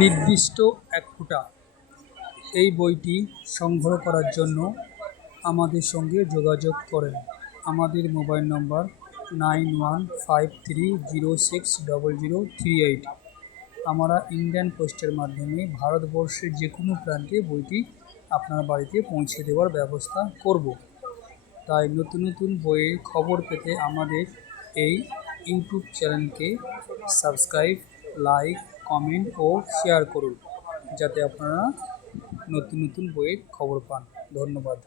নির্দিষ্ট এক ফুটা। এই বইটি সংগ্রহ করার জন্য আমাদের সঙ্গে যোগাযোগ করেন। আমাদের mobile number nine one five three zero six double zero three eight. আমরা ইন্ডিয়ান পোস্টের মাধ্যমে ভারতবর্ষের যে কোনো প্রান্তে বইটি আপনার বাড়িতে পৌঁছে দেওয়ার ব্যবস্থা করব। তাই নতুন নতুন বইয়ের খবর পেতে আমাদের এই ইউটিউব চ্যানেলকে সাবস্ক্রাইব, লাইক কমেন্ট ও শেয়ার করুন যাতে আপনারা নতুন নতুন বইয়ের খবর পান। ধন্যবাদ।